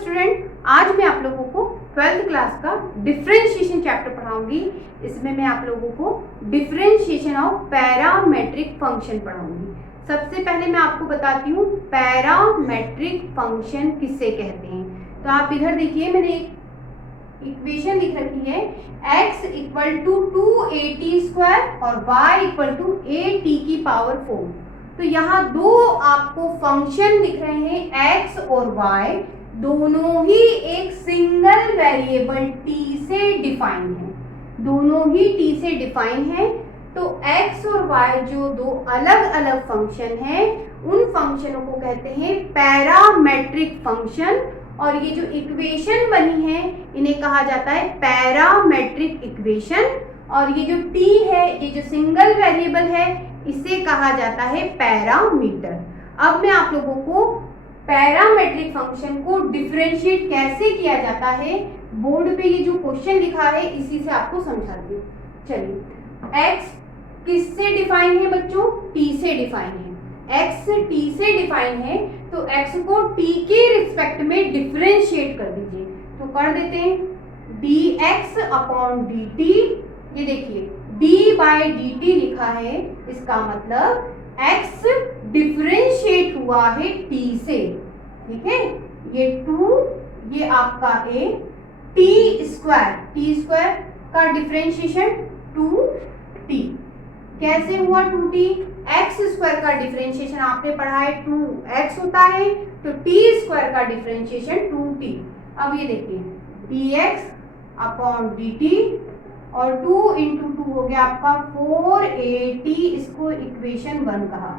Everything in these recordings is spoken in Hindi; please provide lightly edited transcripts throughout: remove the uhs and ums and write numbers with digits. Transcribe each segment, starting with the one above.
स्टूडेंट, आज मैं आप लोगों को 12th क्लास का डिफरेंशिएशन चैप्टर पढ़ाऊंगी। इसमें मैं आप लोगों को डिफरेंशिएशन ऑफ पैरामेट्रिक फंक्शन पढ़ाऊंगी। सबसे पहले मैं आपको बताती हूँ पैरामेट्रिक फंक्शन किससे कहते हैं। तो आप इधर देखिए, मैंने एक इक्वेशन लिख रखी है, x equal to 2at square और y इक्वल टू at की पावर 4। तो यहाँ दो आपको फंक्शन दिख रहे हैं, x और y, दोनों ही एक सिंगल वेरिएबल t से डिफाइन है, दोनों ही t से डिफाइन है। तो x और y जो दो अलग अलग फंक्शन हैं, उन फंक्शनों को कहते हैं पैरामेट्रिक फंक्शन। और ये जो इक्वेशन बनी है, इन्हें कहा जाता है पैरामेट्रिक इक्वेशन। और ये जो t है, ये जो सिंगल वेरिएबल है, इसे कहा जाता है पैरामीटर। अब मैं आप लोगों को पैरामेट्रिक फंक्शन को डिफरेंशिएट कैसे किया जाता है, बोर्ड पे ये जो क्वेश्चन लिखा है इसी से आपको समझाती हूँ। चलिए, x किससे डिफाइन है बच्चों? t से डिफाइन है। x t से डिफाइन है, तो x को t के रिस्पेक्ट में डिफरेंशिएट कर दीजिए। तो कर देते हैं, dx अपॉन dt। ये देखिए d बाय dt लिखा है, इसका मतलब x डिफरेंशिएट हुआ है t से। ठीक है, ये 2, ये आपका a, t स्क्वायर का डिफरेंशिएशन 2t। कैसे हुआ 2t? x स्क्वायर का डिफरेंशिएशन आपने पढ़ा है 2x होता है, तो t स्क्वायर का डिफरेंशिएशन 2t। अब ये देखिए dx अपॉन dt और 2 इंटू 2 हो गया आपका 4at, इसको इक्वेशन 1 कहा।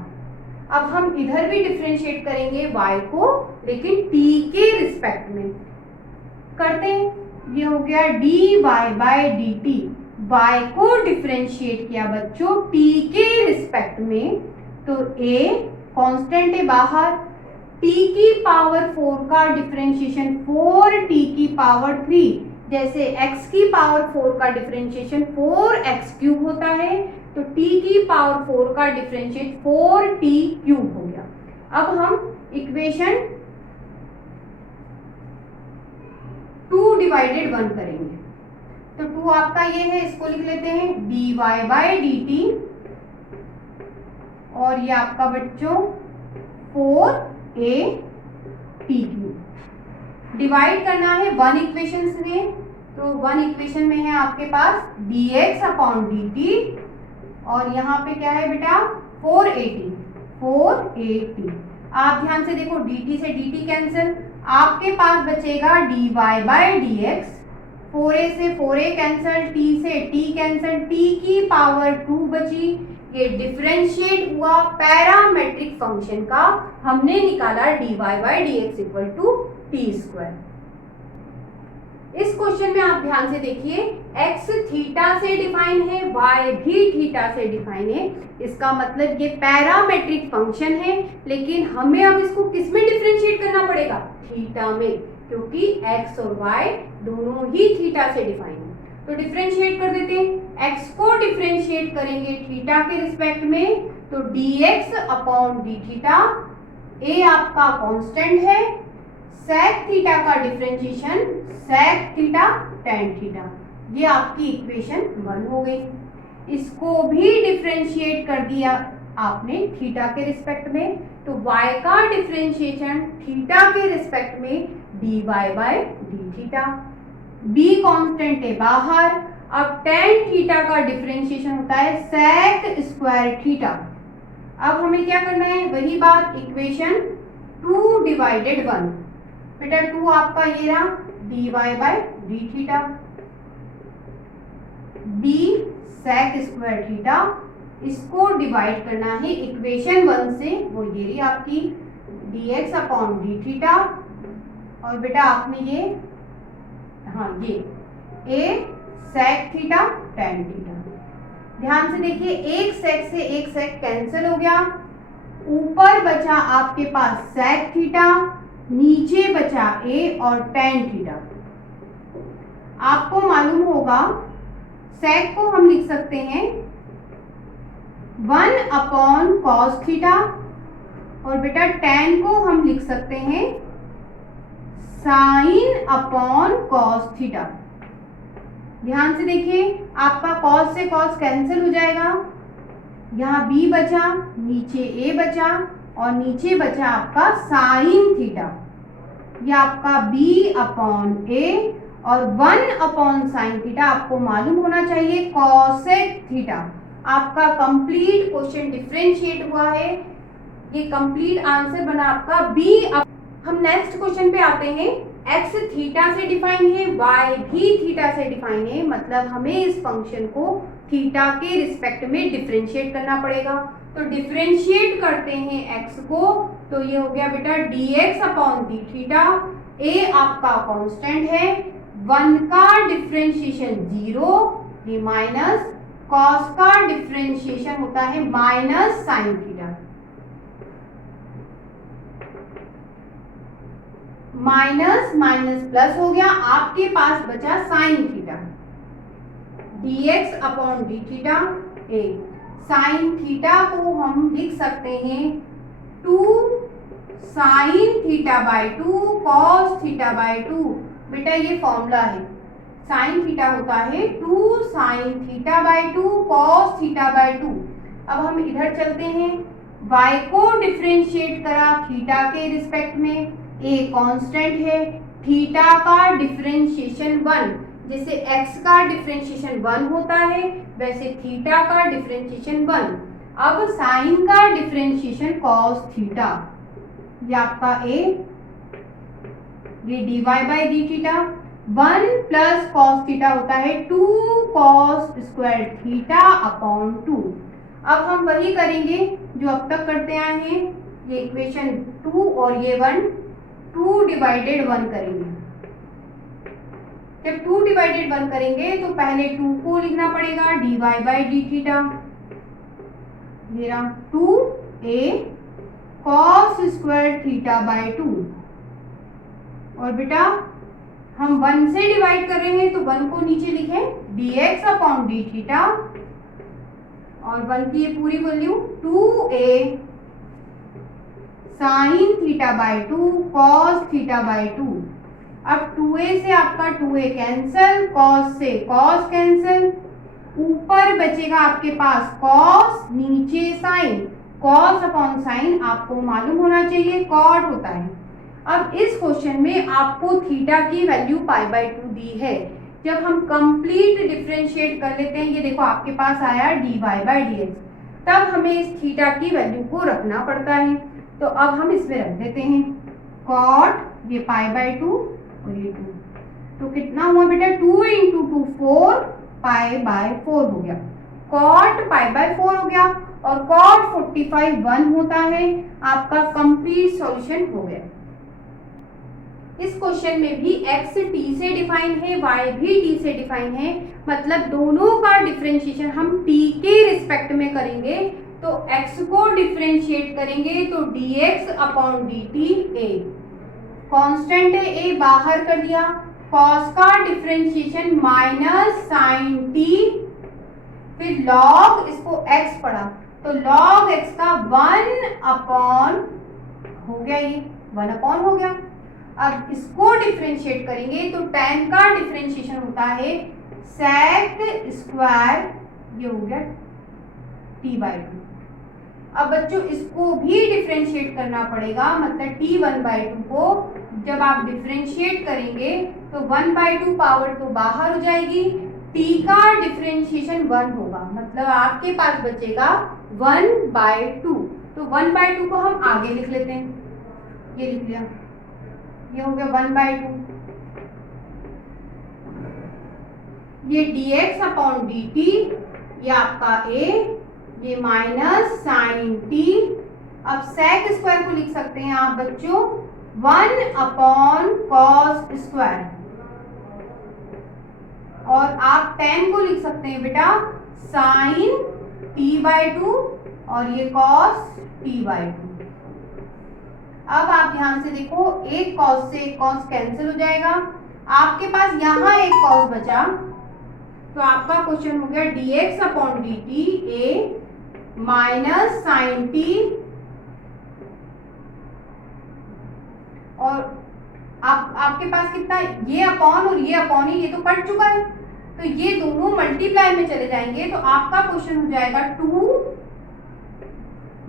अब हम इधर भी डिफरेंशिएट करेंगे y को, लेकिन t के रिस्पेक्ट में करते हैं। ये हो गया dy बाय dt, y को डिफरेंशिएट किया बच्चों t के रिस्पेक्ट में, तो a कांस्टेंट है बाहर, t की पावर 4 का डिफरेंशिएशन 4t की पावर 3। जैसे x की पावर 4 का डिफरेंशिएशन 4x क्यूब होता है, तो t की पावर 4 का डिफरेंशिएट 4t क्यूब हो गया। अब हम इक्वेशन 2 डिवाइडेड 1 करेंगे। तो 2 आपका ये है, इसको लिख लेते हैं dy बाय dt, और ये आपका बच्चों 4at क्यूब। डिवाइड करना है 1 इक्वेशन से, तो 1 इक्वेशन में है आपके पास dx अपॉन dt, और यहाँ पे क्या है बेटा 4at। आप ध्यान से देखो, dt से dt कैंसिल, आपके पास बचेगा dy बाय dx, 4a से 4a कैंसिल, t से t कैंसिल, t की पावर 2 बची। ये डिफरेंशिएट हुआ पैरामेट्रिक फंक्शन का, हमने निकाला dy by dx equal to t square. इस क्वेश्चन में आप ध्यान से देखिए, x थीटा से डिफाइन है, y भी थीटा से डिफाइन है। इसका मतलब ये पैरामेट्रिक फंक्शन है, लेकिन हमें अब इसको किस में डिफरेंशिएट करना पड़ेगा? थीटा में, क्योंकि x और y दोनों ही थीटा से डिफाइन है। तो डिफरेंशिएट कर देते हैं, x को डिफरेंशिएट करेंगे थीटा के रिस्पेक्ट में, तो dx upon d theta, a आपका कांस्टेंट है, sec थीटा का differentiation sec theta tan theta. ये आपकी इक्वेशन 1 हो गई। इसको भी डिफरेंशिएट कर दिया आपने थीटा के रिस्पेक्ट में, तो y का डिफरेंशिएशन थीटा के रिस्पेक्ट में dy by d theta. b constant है बाहर, अब tan थीटा का डिफरेंशिएशन होता है sec स्क्वायर थीटा। अब हमें क्या करना है, वही बात, इक्वेशन 2 डिवाइडेड 1। बेटा 2 आपका ये रहा dy by d theta, d sec square theta, इसको डिवाइड करना है इक्वेशन 1 से, वो ये रही आपकी dx अपॉन डी थीटा, और बेटा आपने ये, हाँ ये a sec theta tan theta. ध्यान से देखिए, एक sec से एक sec कैंसिल हो गया, ऊपर बचा आपके पास sec थीटा, नीचे बचा a और tan थीटा। आपको मालूम होगा sec को हम लिख सकते हैं 1 अपॉन cos थीटा, और बेटा tan को हम लिख सकते हैं साइन अपॉन कॉस थीटा। ध्यान से देखिए, आपका कॉस से कॉस कैंसिल हो जाएगा, यहाँ b बचा, नीचे a बचा और नीचे बचा आपका साइन थीटा। ये आपका b अपॉन a और 1 अपॉन साइन थीटा आपको मालूम होना चाहिए कॉसेक थीटा। आपका कंप्लीट क्वेश्चन डिफरेंशिएट हुआ है, ये कंप्लीट आंसर बना आपका b। हम नेक्स्ट क्वेश्चन पे आते हैं। x थीटा से डिफाइन है, y भी थीटा से डिफाइन है, मतलब हमें इस फंक्शन को थीटा के रिस्पेक्ट में डिफरेंशिएट करना पड़ेगा। तो डिफरेंशिएट करते हैं x को, तो ये हो गया बेटा dx upon d theta. a आपका कांस्टेंट है, 1 का डिफरेंशिएशन 0, ये माइनस कॉस का डिफरेंशिएशन होता है minus sine theta. Minus minus plus हो गया, आपके पास बचा sine theta. dx upon d theta ए। साइन थीटा को हम लिख सकते हैं 2 sine theta by 2 cos theta by 2। बेटा ये फॉर्मूला है, साइन थीटा होता है 2 sine theta by 2 cos theta by 2। अब हम इधर चलते हैं, y को डिफरेंशिएट करा थीटा के रिस्पेक्ट में, a कांस्टेंट है, थीटा का डिफरेंशिएशन 1, जैसे x का डिफरेंशिएशन 1 होता है वैसे थीटा का डिफरेंशिएशन 1। अब साइन का डिफरेंशिएशन cos थीटा, ये आपका a, ये dy by D theta. 1 plus cos theta होता है 2 cos स्क्वायर थीटा अपॉन 2। अब हम वही करेंगे जो अब तक करते आए हैं, ये इक्वेशन 2 और ये 1, 2 डिवाइडेड 1 करेंगे। जब 2 डिवाइडेड 1 करेंगे तो पहले 2 को लिखना पड़ेगा dy बाई डी थीटा, मेरा 2a cos square theta by 2। और बेटा हम 1 से डिवाइड कर रहे हैं तो 1 को नीचे लिखें dx अपॉन डी थीटा और 1 की ये पूरी value 2a sign theta by 2 cos theta by 2। अब 2a से आपका 2a कैंसिल, कॉस से कॉस कैंसिल, ऊपर बचेगा आपके पास कॉस, नीचे साइन। कॉस अपॉन साइन आपको मालूम होना चाहिए कॉट होता है। अब इस क्वेश्चन में आपको थीटा की वैल्यू पाई बाई 2 दी है। जब हम कंप्लीट डिफरेंशिएट कर लेते हैं, ये देखो आपके पास आया dy बाई dx, तब हमें इस थीटा की वैल्यू को रखना पड़ता है। तो अब हम इसमें रख देते हैं कॉट, ये पाई बाई 2 और ये 2, तो कितना हुआ बेटा 2 इंटू 2 4 पाई बाई 4 हो गया, कॉट पाई बाई 4 हो गया और कॉट 45 1 होता है। आपका कंप्लीट सॉल्यूशन हो गया। इस क्वेश्चन में भी x t से डिफाइन है, y भी t से डिफाइन है, मतलब दोनों का डिफरेंशिएशन हम t के रिस्पेक्ट में करेंगे। तो x को डिफरेंशिएट करेंगे तो dx upon dt a, constant है a बाहर कर दिया, cos का डिफरेंशिएशन माइनस साइन t, फिर log इसको x पढ़ा तो log x का 1 अपॉन हो गया, ये 1 अपॉन हो गया। अब इसको डिफरेंशिएट करेंगे तो tan का डिफरेंशिएशन होता है sec स्क्वायर, ये हो गया t बाई 2। अब बच्चों इसको भी डिफरेंशिएट करना पड़ेगा, मतलब t1 बाई 2 को जब आप डिफरेंशिएट करेंगे तो 1 बाई 2 पावर तो बाहर हो जाएगी, t का डिफरेंशिएशन 1 होगा, मतलब आपके पास बचेगा 1 बाई 2। तो 1 बाई 2 को हम आगे लिख लेते हैं, ये लिख लिया, ये हो गया 1 बाई 2, ये dx अपॉन dt, ये आपका a, ये माइनस साइन t। अब sec स्क्वायर को लिख सकते हैं आप बच्चों 1 अपॉन cos स्क्वायर, और आप tan को लिख सकते हैं बेटा साइन t बाई 2 और ये cos t बाई 2। अब आप ध्यान से देखो, एक cos से एक cos कैंसिल हो जाएगा, आपके पास यहाँ एक cos बचा, तो आपका क्वेश्चन हो गया dx upon dt a minus sine t और आपके पास कितना, ये अपॉन और ये अपॉन है, ये तो कट चुका है, तो ये दोनों मल्टीप्लाई में चले जाएंगे, तो आपका क्वेश्चन हो जाएगा 2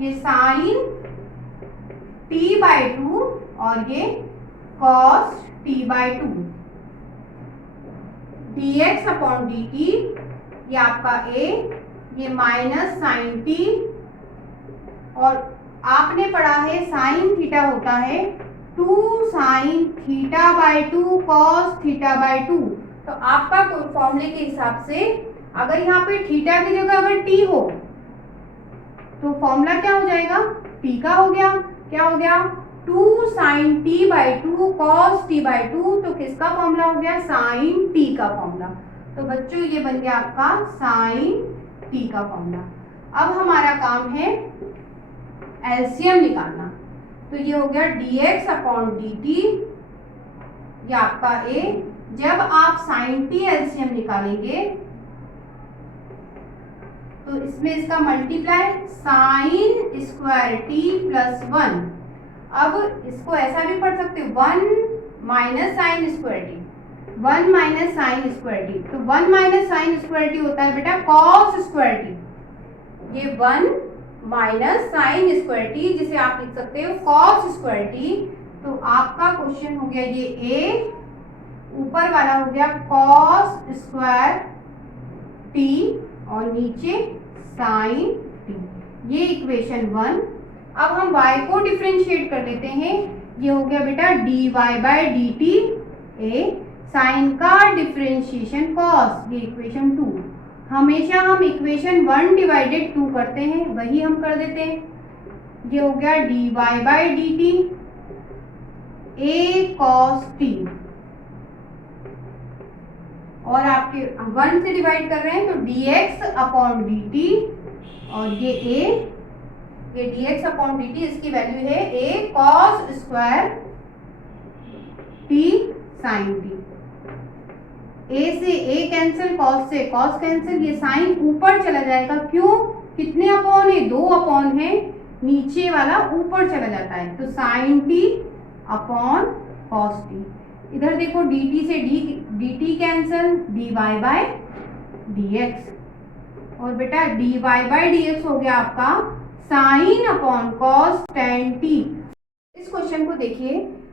ये साइन t/2 और ये cos t/2 dx upon dt, ये आपका a, ये माइनस साइन t, और आपने पढ़ा है साइन थीटा होता है 2 साइन θ/2 cos θ/2, तो आपका फॉर्मूले के हिसाब से अगर यहाँ पे थीटा की जगह अगर t हो तो फॉर्मूला क्या हो जाएगा, t का हो गया, क्या हो गया 2 साइन t/2 cos t/2, तो किसका फॉर्मूला हो गया, साइन t का फॉर्मूला। तो बच्चों ये बन गया आपका साइन t का फॉर्मूला। अब हमारा काम है एलसीएम निकालना, तो ये हो गया dx अपॉन dt, ये आपका a, जब आप साइन t एलसीएम निकालेंगे तो इसमें इसका multiply sine square t plus 1, अब इसको ऐसा भी पढ़ सकते हो 1 minus sine square t, 1 minus sine square t, तो 1 माइनस साइन स्क्वायर t होता है बेटा कॉस स्क्वायर t, ये 1 माइनस साइन स्क्वायर t जिसे आप लिख सकते हो कॉस स्क्वायर t, तो आपका क्वेश्चन हो गया ये a, ऊपर वाला हो गया कॉस स्क्वायर t और नीचे साइन t, ये इक्वेशन 1। अब हम y को डिफरेंशिएट कर लेते हैं, ये हो गया बेटा dy/dt a, साइन का डिफरेंशिएशन cos, ये इक्वेशन 2, हमेशा हम इक्वेशन 1 डिवाइडेड 2 करते हैं, वही हम कर देते हैं, ये हो गया dy/dt a cos t, और आपके 1 से डिवाइड कर रहे हैं तो dx अपॉन dt, और ये a, ये dx अपॉन dt इसकी वैल्यू है a cos square t sine t, a से a कैंसिल, cos से cos कैंसिल, ये साइन ऊपर चला जाएगा, क्यों, कितने अपॉन है, 2 अपॉन है, नीचे वाला ऊपर चला जाता है, तो sine t upon cos t, इधर देखो dt से dt कैंसिल, dy/dx, और बेटा dy/dx हो गया आपका sine upon cos tan t। इस क्वेश्चन को देखिए,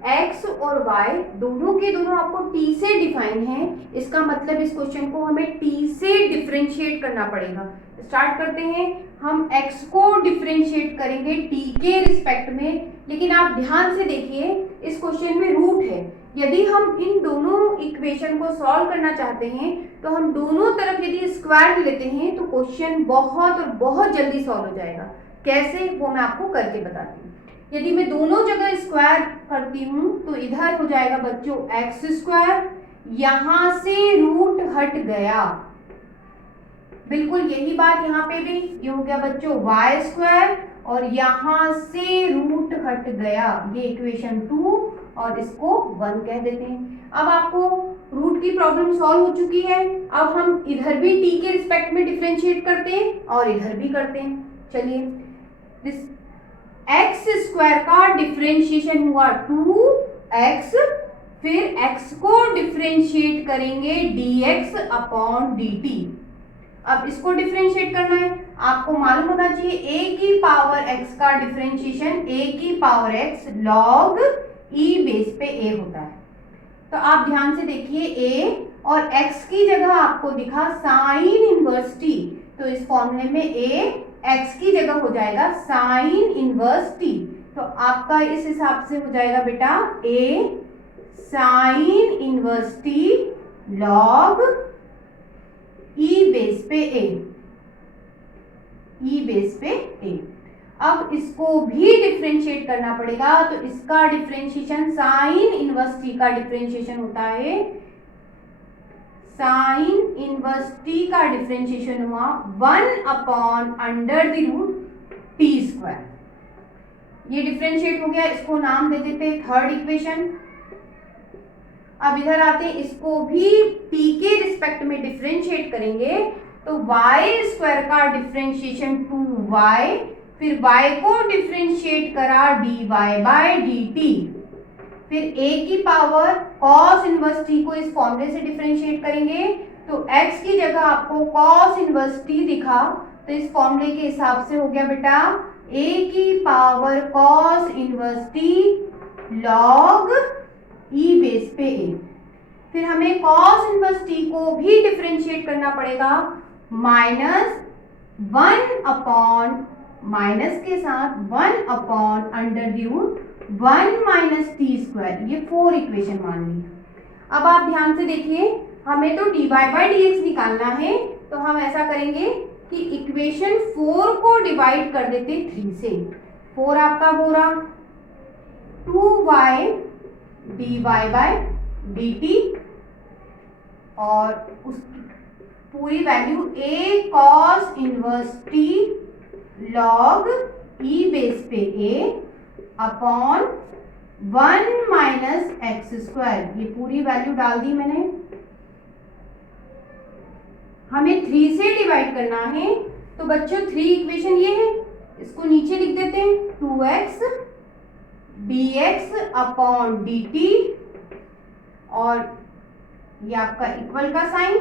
x और y दोनों के दोनों आपको t से डिफाइन है, इसका मतलब इस क्वेश्चन को हमें t से डिफरेंशिएट करना पड़ेगा। स्टार्ट करते हैं, हम x को डिफरेंशिएट करेंगे t के रिस्पेक्ट में, लेकिन आप ध्यान से देखिए इस क्वेश्चन में रूट है, यदि हम इन दोनों इक्वेशन को सॉल्व करना चाहते हैं तो हम दोनों तरफ यदि स्क्वायर लेते हैं तो क्वेश्चन बहुत और बहुत जल्दी सॉल्व हो जाएगा। कैसे, वो मैं आपको करके बताती हूँ। यदि मैं दोनों जगह स्क्वायर करती हूँ तो इधर हो जाएगा बच्चों एक्स स्क्वायर, यहाँ से रूट हट गया, बिल्कुल यही बात यहाँ पे भी, ये हो गया बच्चों वाई स्क्वायर, और यहाँ से रूट हट गया, ये इक्वेशन 2, और इसको 1 कह देते हैं। अब आपको रूट की प्रॉब्लम सॉल्व हो चुकी है, अब हम इधर भी t के रिस्पेक्ट में डिफरेंशिएट करते हैं और इधर भी करते हैं। चलिए, एक्स स्क्वायर का डिफरेंशिएशन हुआ 2x, फिर x को डिफरेंशिएट करेंगे dx अपॉन dt। अब इसको डिफरेंशिएट करना है, आपको मालूम होना चाहिए a की पावर x का डिफरेंशिएशन a की power x log e base पे a होता है। तो आप ध्यान से देखिए, a और x की जगह आपको दिखा साइन इनवर्स t, तो इस फॉर्मूले में a x की जगह हो जाएगा साइन इनवर्स t, तो आपका इस हिसाब से हो जाएगा बेटा a sign inverse t log e base पे a, e बेस पे a। अब इसको भी डिफरेंशिएट करना पड़ेगा, तो इसका डिफरेंशिएशन साइन इनवर्स t का डिफरेंशिएशन होता है, साइन इनवर्स t का डिफरेंशिएशन हुआ 1 upon under the root t square. ये डिफरेंशिएट हो गया, इसको नाम दे देते थर्ड इक्वेशन। अब इधर आते हैं, इसको भी t के रिस्पेक्ट में डिफरेंशिएट करेंगे, तो y स्क्वायर का डिफरेंशिएशन 2y, फिर y को डिफरेंशिएट करा dy/dt, फिर a की पावर cos इनवर्स t को इस फॉर्मूले से डिफरेंशिएट करेंगे तो x की जगह आपको cos इनवर्स t दिखा तो इस फॉर्मूले के हिसाब से हो गया बेटा a की power cos inverse t log e base पे a। फिर हमें cos इनवर्स t को भी डिफरेंशिएट करना पड़ेगा -1 माइनस के साथ 1/√1 माइनस टी स्क्वायर, ये 4 इक्वेशन मान ली। अब आप ध्यान से देखिए, हमें तो dy बाई डी एक्स निकालना है, तो हम ऐसा करेंगे कि इक्वेशन 4 को डिवाइड कर देते 3 से। 4 आपका हो रहा 2y dy बाई dt और उसकी पूरी value a cos inverse t log e base पे a upon 1 minus x square, ये पूरी वैल्यू डाल दी मैंने। हमें 3 से डिवाइड करना है तो बच्चों 3 इक्वेशन ये है, इसको नीचे लिख देते हैं 2x dx अपॉन dt और ये आपका इक्वल का साइन,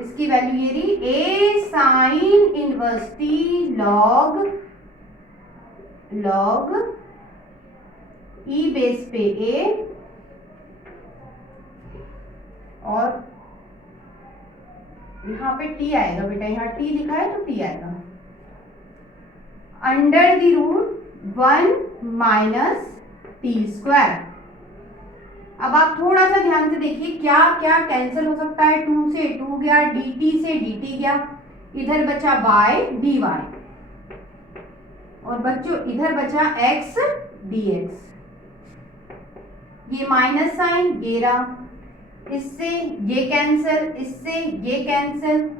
इसकी वैल्यू ये रही a sign inverse t log e base पे a और यहाँ पे t आएगा बेटा, यहाँ t लिखा है तो t आएगा under the root 1 minus t square. अब आप थोड़ा सा ध्यान से देखिए क्या क्या कैंसिल हो सकता है। 2 से 2 गया, dt से dt गया, इधर बचा y dy और बच्चों इधर बचा x dx। ये माइनस साइन ये रहा, इससे ये कैंसिल, इससे ये cancel.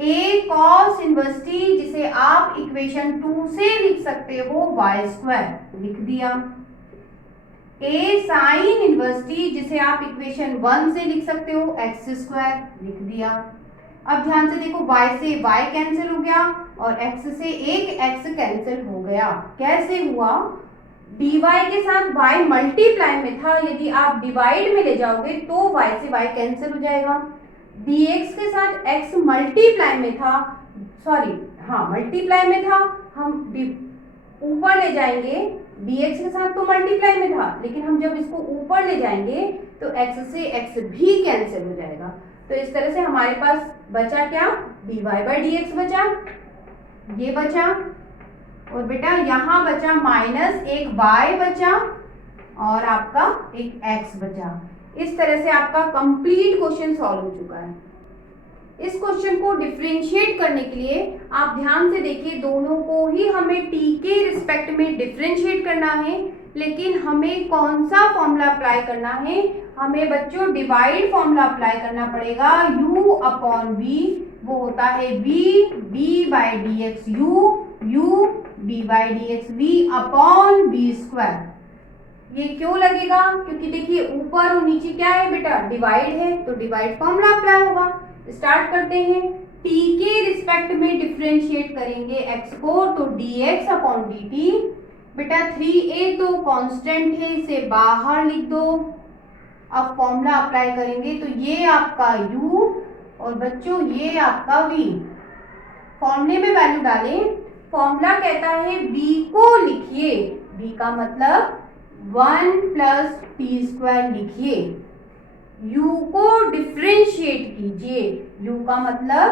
a cos inverse t जिसे आप इक्वेशन 2 से लिख सकते हो y स्क्वायर लिख दिया, a साइन इनवर्स t जिसे आप इक्वेशन 1 से लिख सकते हो x स्क्वायर लिख दिया। अब ध्यान से देखो y से y कैंसिल हो गया और x से एक x कैंसिल हो गया। कैसे हुआ? dy के साथ y मल्टीप्लाई में था, यदि आप डिवाइड में ले जाओगे तो y से y कैंसिल हो जाएगा। dx के साथ x मल्टीप्लाई में था, मल्टीप्लाई में था, हम ऊपर ले जाएंगे, dx के साथ तो मल्टीप्लाई में था लेकिन हम जब इसको ऊपर ले जाएंगे तो x से x भी कैंसिल हो जाएगा। तो इस तरह से हमारे पास बचा क्या? dy बाई dx बचा, ये बचा और बेटा यहाँ बचा माइनस एक y बचा और आपका एक x बचा। इस तरह से आपका कंप्लीट क्वेश्चन सॉल्व हो चुका है। इस क्वेश्चन को डिफरेंशिएट करने के लिए आप ध्यान से देखिए, दोनों को ही हमें t के रिस्पेक्ट में डिफरेंशिएट करना है, लेकिन हमें कौन सा फॉर्मूला अप्लाई करना है? हमें बच्चों डिवाइड फॉर्मूला अप्लाई करना पड़ेगा। u अपॉन v वो होता है v d by D x u d by D x v upon v square. ये क्यों लगेगा? क्योंकि देखिए ऊपर और नीचे क्या है बेटा? डिवाइड है, तो डिवाइड फॉर्मूला अप्लाई होगा। स्टार्ट करते हैं। t के रिस्पेक्ट में डिफरेंशिएट करेंगे x को, तो dx अपॉन dt। बेटा 3a तो कांस्टेंट है, इसे बाहर लिख दो। अब फॉर्मूला अप्लाई करेंगे तो ये आपका u और बच्चों ये आपका v। फॉर्मूले में वैल्यू डालें, फॉर्मूला कहता है v को लिखिए, v का मतलब 1 प्लस टी स्क्वायर लिखिए। u को डिफरेंशिएट कीजिए, u का मतलब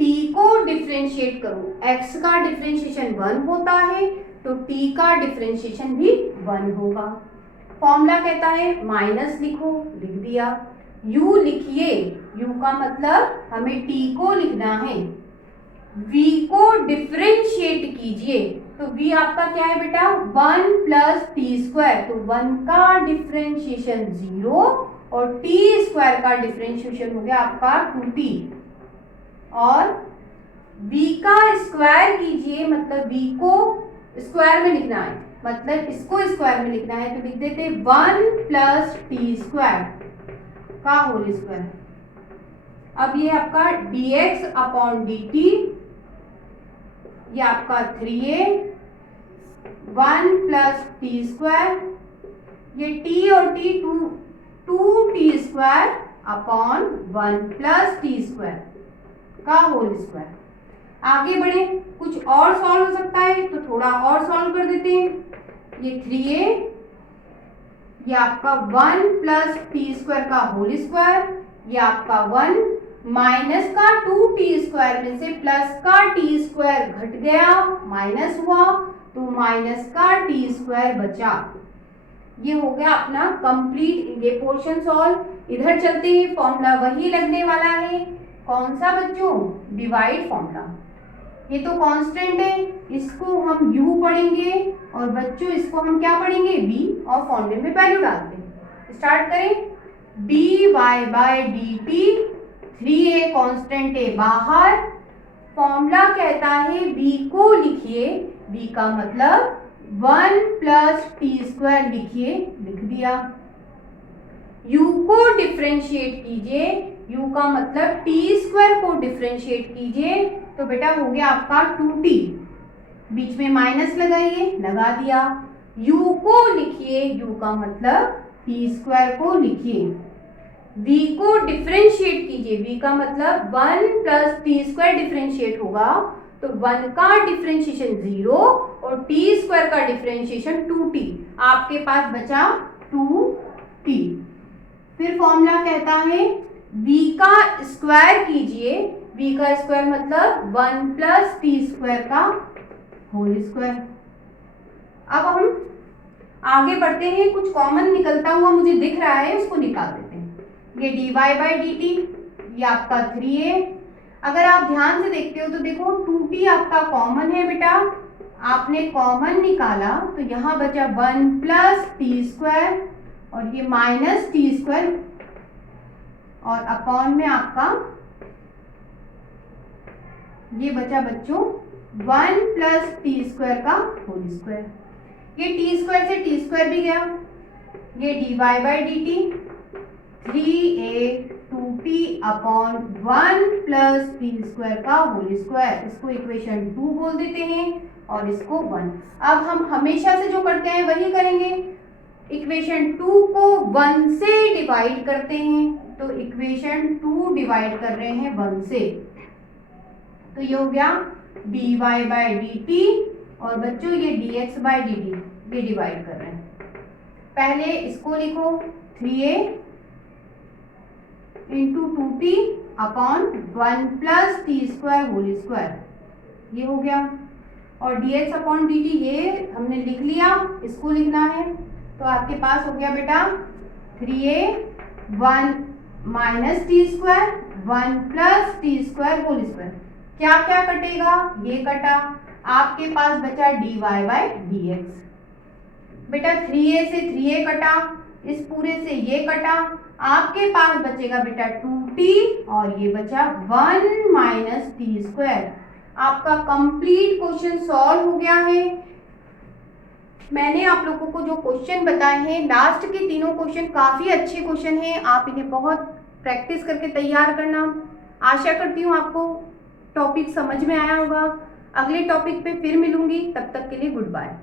t को डिफरेंशिएट करो। x का डिफरेंशिएशन 1 होता है तो t का डिफरेंशिएशन भी 1 होगा। फॉर्मूला कहता है माइनस लिखो, लिख दिया। u लिखिए, u का मतलब हमें t को लिखना है। v को डिफरेंशिएट कीजिए, तो v आपका क्या है बेटा? 1 प्लस टी स्क्वायर, तो 1 का डिफरेंशिएशन 0 और टी स्क्वायर का डिफरेंशिएशन हो गया आपका 2t। और v का स्क्वायर कीजिए, मतलब v को स्क्वायर में लिखना है, मतलब इसको स्क्वायर में लिखना है, तो लिख देते 1 प्लस टी स्क्वायर का होल स्क्वायर। अब ये आपका dx अपॉन dt, ये आपका 3a 1 प्लस टी स्क्वायर, ये t और t 2t square upon 1 plus t square का होल स्क्वायर। आगे बढ़े, कुछ और सॉल्व हो सकता है तो थोड़ा और सॉल्व कर देते हैं। ये 3a, ये आपका 1 प्लस टी स्क्वायर का होल स्क्वायर, ये आपका 1 माइनस का 2t स्क्वायर में से प्लस का t स्क्वायर घट गया, माइनस हुआ तो माइनस का t स्क्वायर बचा। ये हो गया अपना कंप्लीट ये पोर्शन सॉल्व। इधर चलते हैं, फॉर्मूला वही लगने वाला है। कौन सा बच्चों? Divide formula. ये तो कांस्टेंट है, इसको हम u पढ़ेंगे और बच्चों इसको हम क्या पढ़ेंगे? v, और फॉर्मूले में वैल्यू डालते हैं। स्टार्ट करें। dy bye dt, 3a constant है बाहर, फॉर्मूला कहता है v को लिखिए, v का मतलब 1 प्लस टी स्क्वायर लिखिए, लिख दिया। u को डिफरेंशिएट कीजिए, u का मतलब टी स्क्वायर को डिफरेंशिएट कीजिए, तो बेटा हो गया आपका 2t, बीच में माइनस लगाइए, लगा दिया। u को लिखिए, u का मतलब टी स्क्वायर को लिखिए। v को डिफरेंशिएट कीजिए, v का मतलब 1 प्लस टी स्क्वायर डिफरेंशिएट होगा, तो 1 का डिफरेंशिएशन 0 और टी स्क्वायर का डिफरेंशिएशन 2t, आपके पास बचा 2t। फिर फॉर्मूला कहता है v का स्क्वायर कीजिए, v का स्क्वायर मतलब 1 प्लस टी स्क्वायर का होल स्क्वायर। अब हम आगे बढ़ते हैं, कुछ कॉमन निकलता हुआ मुझे दिख रहा है, उसको निकाल देते हैं। ये dy बाई dt, ये आपका 3a। अगर आप ध्यान से देखते हो तो देखो 2t आपका कॉमन है बेटा, आपने कॉमन निकाला तो यहाँ बचा 1 प्लस टी स्क्वायर और ये माइनस टी स्क्वायर और अपॉन में आपका ये बचा बच्चों 1 प्लस टी स्क्वायर का होल स्क्वायर। ये टी स्क्वायर से टी स्क्वायर भी गया, ये dy by dt 3a 2t upon 1 plus t square का होल स्क्वायर, इसको इक्वेशन 2 बोल देते हैं और इसको 1। अब हम हमेशा से जो करते हैं वही करेंगे, इक्वेशन 2 को 1 से डिवाइड करते हैं, तो इक्वेशन 2 डिवाइड कर रहे हैं 1 से, तो ये हो गया dy बाई dt और बच्चों ये dx बाई dt, ये डिवाइड कर रहे हैं। पहले इसको लिखो 3a into 2t upon 1 plus t square whole square, ये हो गया। और dx अपॉन dt ये हमने लिख लिया, इसको लिखना है, तो आपके पास हो गया बेटा 3a 1 minus t square 1 plus t square whole square. क्या क्या कटेगा? ये कटा, आपके पास बचा dy बाई dx। बेटा 3a से 3a कटा, इस पूरे से ये कटा, आपके पास बचेगा बेटा 2t और ये बचा 1 माइनस टी स्क्वायर। आपका कंप्लीट क्वेश्चन सॉल्व हो गया है। मैंने आप लोगों को जो क्वेश्चन बताए हैं, लास्ट के तीनों क्वेश्चन काफ़ी अच्छे क्वेश्चन हैं, आप इन्हें बहुत प्रैक्टिस करके तैयार करना। आशा करती हूँ आपको टॉपिक समझ में आया होगा। अगले टॉपिक पे फिर मिलूंगी, तब तक के लिए गुड बाय।